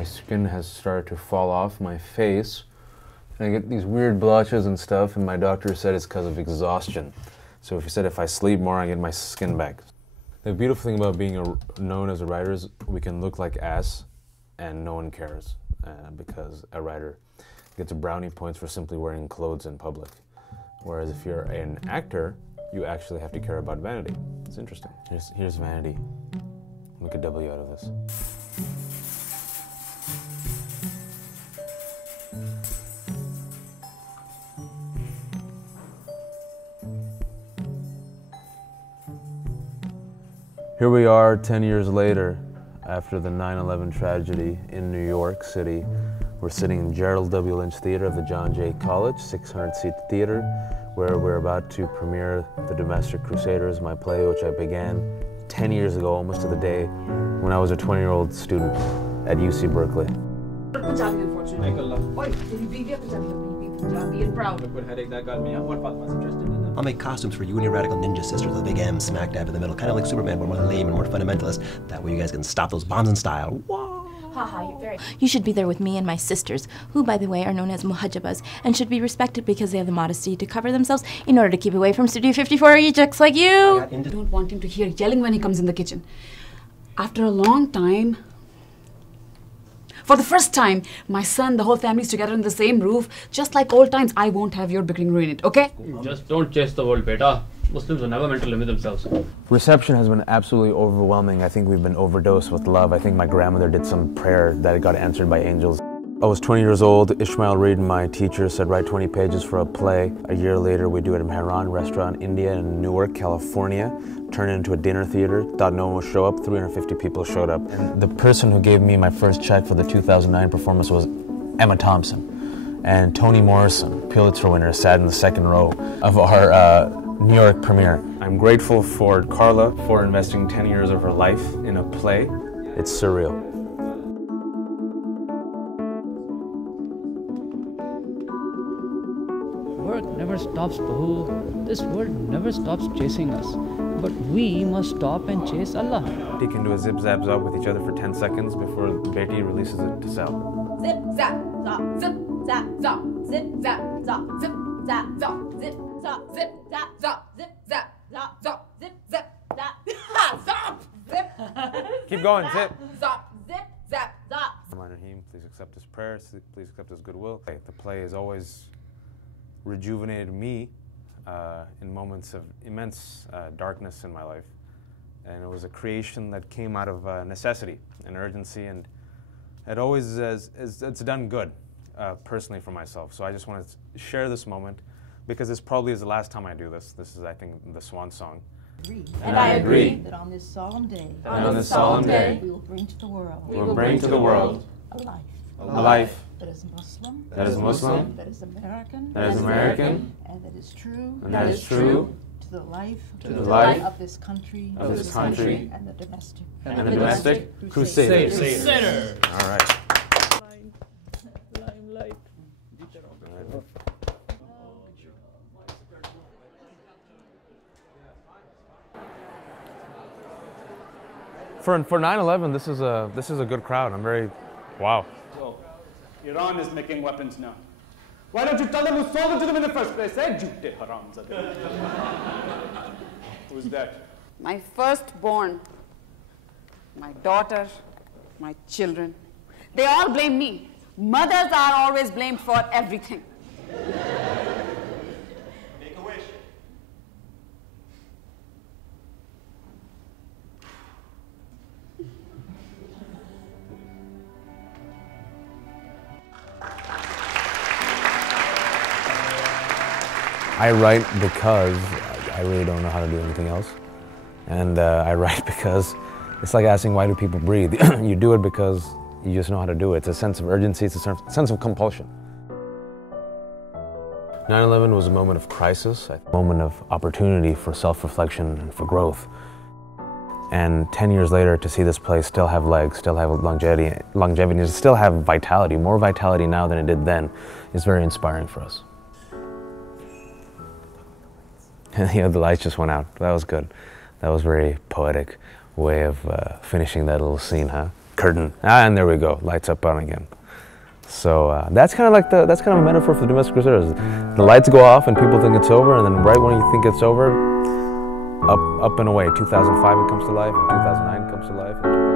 my skin has started to fall off my face. And I get these weird blotches and stuff, and my doctor said it's because of exhaustion. So he said if I sleep more, I get my skin back. The beautiful thing about being known as a writer is we can look like ass, and no one cares, because a writer gets brownie points for simply wearing clothes in public. Whereas if you're an actor, you actually have to care about vanity. It's interesting. Here's vanity. Make a W out of this. Here we are 10 years later, after the 9/11 tragedy in New York City. We're sitting in Gerald W. Lynch Theater of the John Jay College, 600-seat theater, where we're about to premiere The Domestic Crusaders, my play, which I began 10 years ago, almost to the day, when I was a 20-year-old student at UC Berkeley. Punjabi, unfortunately. I'll make costumes for you and your radical ninja sisters with a big M smack dab in the middle, kind of like Superman, but more lame and more fundamentalist. That way you guys can stop those bombs in style. Whoa! You should be there with me and my sisters, who, by the way, are known as muhajabas, and should be respected because they have the modesty to cover themselves in order to keep away from Studio 54 ejects like you. I don't want him to hear yelling when he comes in the kitchen. After a long time, for the first time, my son, the whole family's together in the same roof. Just like old times, I won't have your bickering ruin it, okay? Just don't chase the world, beta. Muslims are never meant to limit themselves. Reception has been absolutely overwhelming. I think we've been overdosed with love. I think my grandmother did some prayer that got answered by angels. I was 20 years old. Ishmael Reed, my teacher, said write 20 pages for a play. A year later, we do it in Mehran Restaurant, India, in Newark, California. Turned it into a dinner theater. Thought no one would show up. 350 people showed up. And the person who gave me my first check for the 2009 performance was Emma Thompson. And Toni Morrison, Pulitzer winner, sat in the second row of our New York premiere. I'm grateful for Carla for investing 10 years of her life in a play. It's surreal. Work never stops, Bahu. This world never stops chasing us. But we must stop and chase Allah. They can do a zip-zap zop with each other for 10 seconds before Beti releases it to sell. Zip, zap, zop, zip, zap, zop, zip, zap, zop, zip, zap, zop, zip, zop, zip, zap, zop, zip, zap, zop, zop, zip, zap, zap, zop, zip. Keep going, zip. Zop, zip, zap, zop. Rahim, please accept his prayers, please accept his goodwill. The play has always rejuvenated me in moments of immense darkness in my life. And it was a creation that came out of necessity and urgency, and it always it's done good personally for myself. So I just want to share this moment because this probably is the last time I do this. This is, I think, the swan song. And I agree that on this solemn day, we will bring to the world, a life. A life That is Muslim. that is Muslim, That is American. that is American, And that is true. and that is true To the life. to the life of this country. of this country And the domestic. and the domestic crusaders. Crusader. All right. Limelight. For 9/11, this is a good crowd. I'm very, wow. So, Iran is making weapons now. Why don't you tell them who sold it to them in the first place? Eh? Jute haramzade. Who's that? My firstborn, my daughter, my children. They all blame me. Mothers are always blamed for everything. Make a wish. I write because I really don't know how to do anything else. And I write because it's like asking why do people breathe? You do it because you just know how to do it. It's a sense of urgency, it's a sense of compulsion. 9/11 was a moment of crisis, a moment of opportunity for self-reflection and for growth. And 10 years later, to see this play still have legs, still have longevity, still have vitality, more vitality now than it did then, is very inspiring for us. You know, the lights just went out. That was good. That was a very poetic way of finishing that little scene, huh? curtain. And there we go, lights up on again. So that's kind of like that's kind of a metaphor for the Domestic Crusaders. The lights go off and people think it's over, and then right when you think it's over, up and away. 2005 it comes to life, and 2009 comes to life, and